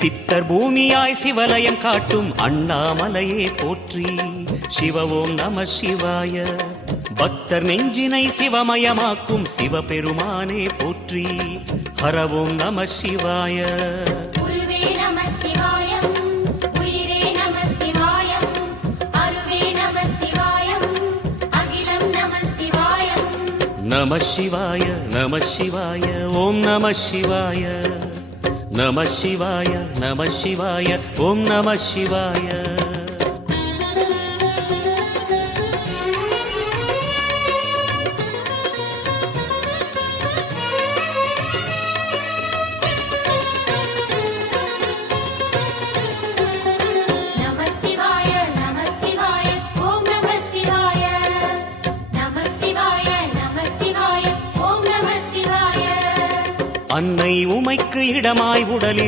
சித்தர் பூமியாய் சிவலயம் காட்டும் அண்ணாமலையே போற்றி. சிவ ஓம் நம சிவாய. பக்தர் நெஞ்சினை சிவமயமாக்கும் சிவபெருமானே போற்றி. ஹர ஓம் நம சிவாய. நம சிவாய நம சிவாய ஓம் நம சிவாய. நம சிவாய நம சிவாய ஓம் நம சிவாய. அன்னை உமைக்கு இடமாய் உடலில்